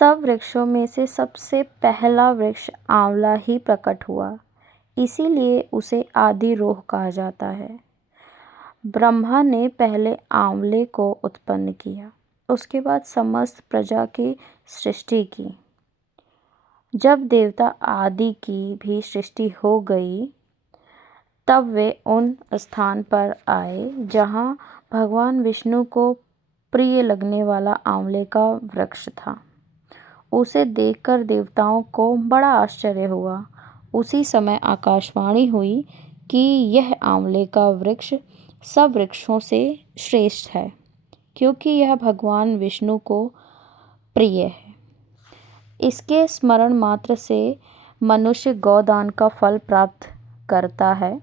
सब वृक्षों में से सबसे पहला वृक्ष आंवला ही प्रकट हुआ, इसीलिए उसे आदिरोह कहा जाता है। ब्रह्मा ने पहले आंवले को उत्पन्न किया, उसके बाद समस्त प्रजा की सृष्टि की। जब देवता आदि की भी सृष्टि हो गई, तब वे उन स्थान पर आए जहाँ भगवान विष्णु को प्रिय लगने वाला आंवले का वृक्ष था। उसे देखकर देवताओं को बड़ा आश्चर्य हुआ। उसी समय आकाशवाणी हुई कि यह आंवले का वृक्ष सब वृक्षों से श्रेष्ठ है, क्योंकि यह भगवान विष्णु को प्रिय है। इसके स्मरण मात्र से मनुष्य गोदान का फल प्राप्त करता है।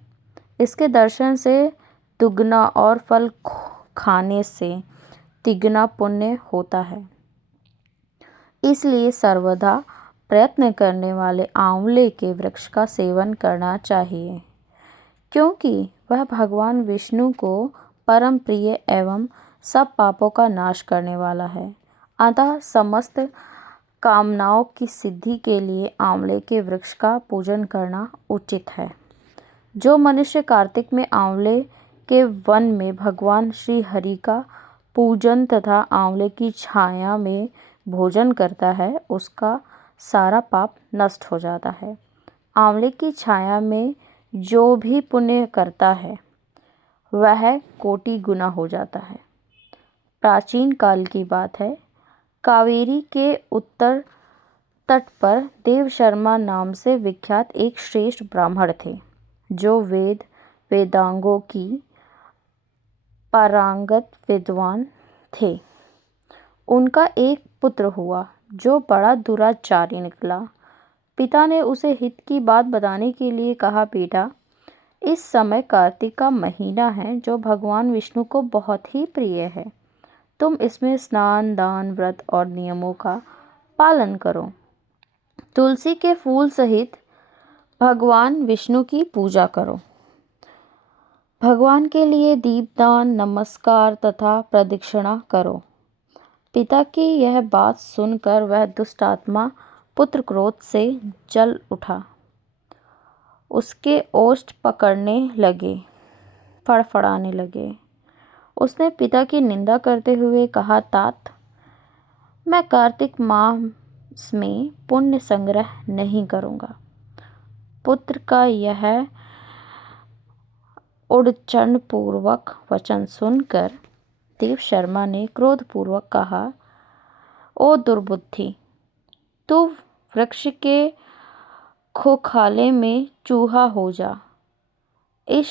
इसके दर्शन से दुगना और फल खाने से तिगुना पुण्य होता है। इसलिए सर्वदा प्रयत्न करने वाले आंवले के वृक्ष का सेवन करना चाहिए, क्योंकि वह भगवान विष्णु को परम प्रिय एवं सब पापों का नाश करने वाला है। अतः समस्त कामनाओं की सिद्धि के लिए आंवले के वृक्ष का पूजन करना उचित है। जो मनुष्य कार्तिक में आंवले के वन में भगवान श्री हरि का पूजन तथा आंवले की छाया में भोजन करता है, उसका सारा पाप नष्ट हो जाता है। आंवले की छाया में जो भी पुण्य करता है, वह कोटि गुना हो जाता है। प्राचीन काल की बात है, कावेरी के उत्तर तट पर देवशर्मा नाम से विख्यात एक श्रेष्ठ ब्राह्मण थे, जो वेदांगों की पारंगत विद्वान थे। उनका एक पुत्र हुआ जो बड़ा दुराचारी निकला। पिता ने उसे हित की बात बताने के लिए कहा, बेटा, इस समय कार्तिक का महीना है, जो भगवान विष्णु को बहुत ही प्रिय है। तुम इसमें स्नान, दान, व्रत और नियमों का पालन करो। तुलसी के फूल सहित भगवान विष्णु की पूजा करो। भगवान के लिए दीपदान, नमस्कार तथा प्रदक्षिणा करो। पिता की यह बात सुनकर वह दुष्ट आत्मा पुत्र क्रोध से जल उठा। उसके ओष्ठ पकड़ने लगे, फड़फड़ाने लगे। उसने पिता की निंदा करते हुए कहा, तात, मैं कार्तिक मास में पुण्य संग्रह नहीं करूँगा। पुत्र का यह उड़चन पूर्वक वचन सुनकर देवशर्मा ने क्रोधपूर्वक कहा, ओ दुर्बुद्धि, तू वृक्ष के खोखले में चूहा हो जा। इस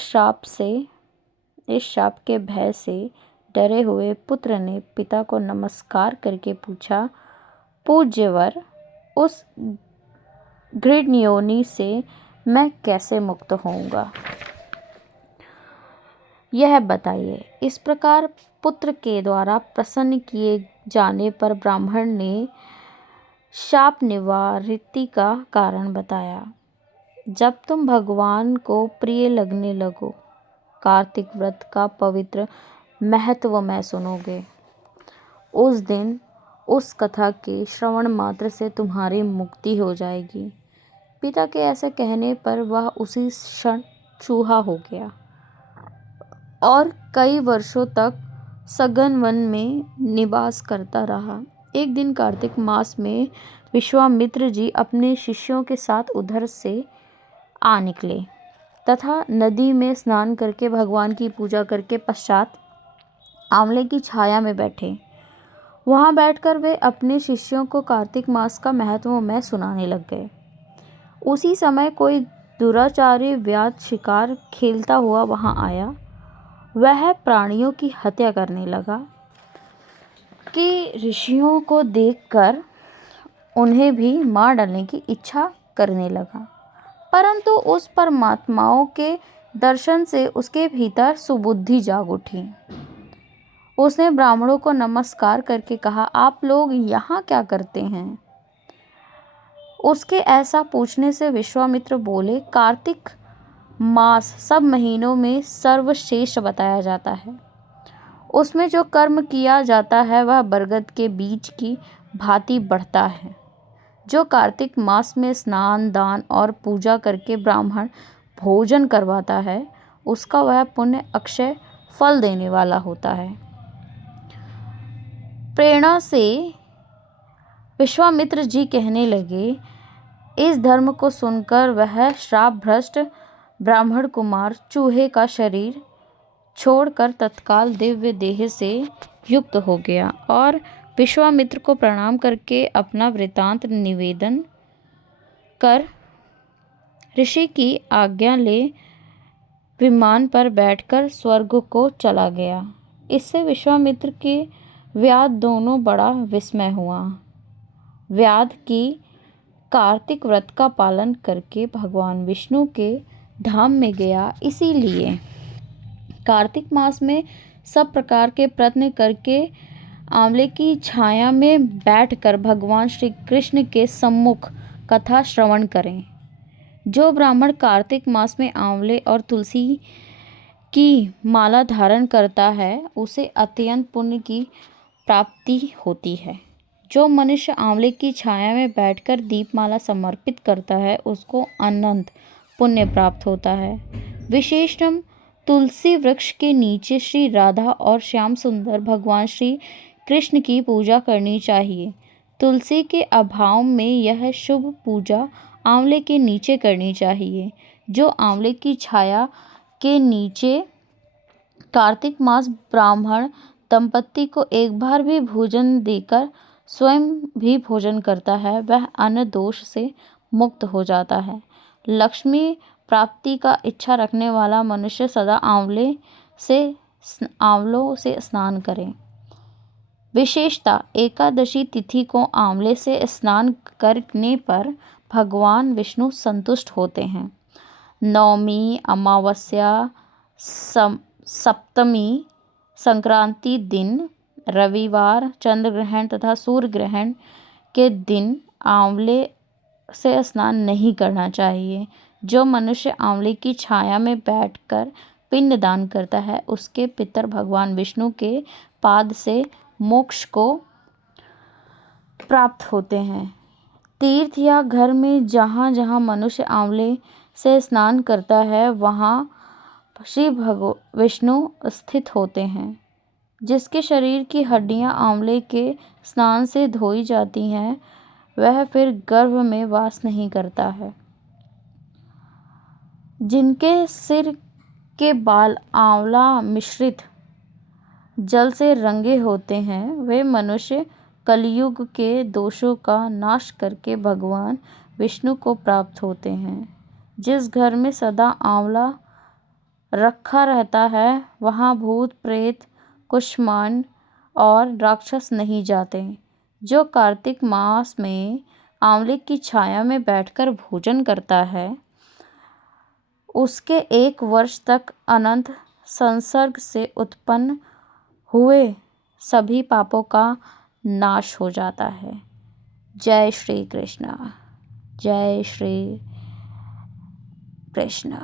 शाप के भय से डरे हुए पुत्र ने पिता को नमस्कार करके पूछा, पूज्यवर, उस घृण योनि से मैं कैसे मुक्त होऊंगा, यह बताइए। इस प्रकार पुत्र के द्वारा प्रसन्न किए जाने पर ब्राह्मण ने शाप निवारिति का कारण बताया। जब तुम भगवान को प्रिय लगने लगो, कार्तिक व्रत का पवित्र महत्व में सुनोगे, उस दिन उस कथा के श्रवण मात्र से तुम्हारी मुक्ति हो जाएगी। पिता के ऐसे कहने पर वह उसी क्षण चूहा हो गया और कई वर्षों तक सघन वन में निवास करता रहा। एक दिन कार्तिक मास में विश्वामित्र जी अपने शिष्यों के साथ उधर से आ निकले तथा नदी में स्नान करके भगवान की पूजा करके पश्चात आंवले की छाया में बैठे। वहां बैठकर वे अपने शिष्यों को कार्तिक मास का महत्व में सुनाने लग गए। उसी समय कोई दुराचारी व्याध शिकार खेलता हुआ वहां आया। वह प्राणियों की हत्या करने लगा कि ऋषियों को देखकर उन्हें भी मार डालने की इच्छा करने लगा, परंतु उस परमात्माओं के दर्शन से उसके भीतर सुबुद्धि जाग उठी। उसने ब्राह्मणों को नमस्कार करके कहा, आप लोग यहाँ क्या करते हैं? उसके ऐसा पूछने से विश्वामित्र बोले, कार्तिक मास सब महीनों में सर्वश्रेष्ठ बताया जाता है। उसमें जो कर्म किया जाता है वह बरगद के बीज की भांति बढ़ता है। जो कार्तिक मास में स्नान, दान और पूजा करके ब्राह्मण भोजन करवाता है, उसका वह पुण्य अक्षय फल देने वाला होता है। प्रेरणा से विश्वामित्र जी कहने लगे, इस धर्म को सुनकर वह श्राप भ्रष्ट ब्राह्मण कुमार चूहे का शरीर छोड़कर तत्काल दिव्य देह से युक्त हो गया और विश्वामित्र को प्रणाम करके अपना वृतांत निवेदन कर ऋषि की आज्ञा ले विमान पर बैठकर स्वर्ग को चला गया। इससे विश्वामित्र के व्याध दोनों बड़ा विस्मय हुआ। व्याध की कार्तिक व्रत का पालन करके भगवान विष्णु के धाम में गया, इसीलिए कार्तिक मास में सब प्रकार के प्रयत्न करके आंवले की छाया में बैठकर भगवान श्री कृष्ण के सम्मुख कथा श्रवण करें। जो ब्राह्मण कार्तिक मास में आंवले और तुलसी की माला धारण करता है, उसे अत्यंत पुण्य की प्राप्ति होती है। जो मनुष्य आंवले की छाया में बैठकर दीपमाला समर्पित करता है, उसको अनंत पुण्य प्राप्त होता है। विशेषतः तुलसी वृक्ष के नीचे श्री राधा और श्याम सुंदर भगवान श्री कृष्ण की पूजा करनी चाहिए। तुलसी के अभाव में यह शुभ पूजा आंवले के नीचे करनी चाहिए। जो आंवले की छाया के नीचे कार्तिक मास ब्राह्मण दंपति को एक बार भी भोजन देकर स्वयं भी भोजन करता है, वह अन्न दोष से मुक्त हो जाता है। लक्ष्मी प्राप्ति का इच्छा रखने वाला मनुष्य सदा आंवलों से स्नान करे। विशेषता एकादशी तिथि को आंवले से स्नान करने पर भगवान विष्णु संतुष्ट होते हैं। नवमी, अमावस्या, सप्तमी, संक्रांति दिन, रविवार, चंद्र ग्रहण तथा सूर्य ग्रहण के दिन आंवले से स्नान नहीं करना चाहिए। जो मनुष्य आंवले की छाया में बैठकर पिंड दान करता है, उसके पितर भगवान विष्णु के पाद से मोक्ष को प्राप्त होते हैं। तीर्थ या घर में जहाँ जहाँ मनुष्य आंवले से स्नान करता है, वहाँ श्री विष्णु स्थित होते हैं। जिसके शरीर की हड्डियाँ आंवले के स्नान से धोई जाती हैं, वह फिर गर्भ में वास नहीं करता है। जिनके सिर के बाल आंवला मिश्रित जल से रंगे होते हैं, वे मनुष्य कलयुग के दोषों का नाश करके भगवान विष्णु को प्राप्त होते हैं। जिस घर में सदा आंवला रखा रहता है, वहाँ भूत प्रेत, कुष्मांड और राक्षस नहीं जाते। जो कार्तिक मास में आंवले की छाया में बैठकर भोजन करता है, उसके 1 वर्ष तक अनंत संसर्ग से उत्पन्न हुए सभी पापों का नाश हो जाता है। जय श्री कृष्ण, जय श्री कृष्ण।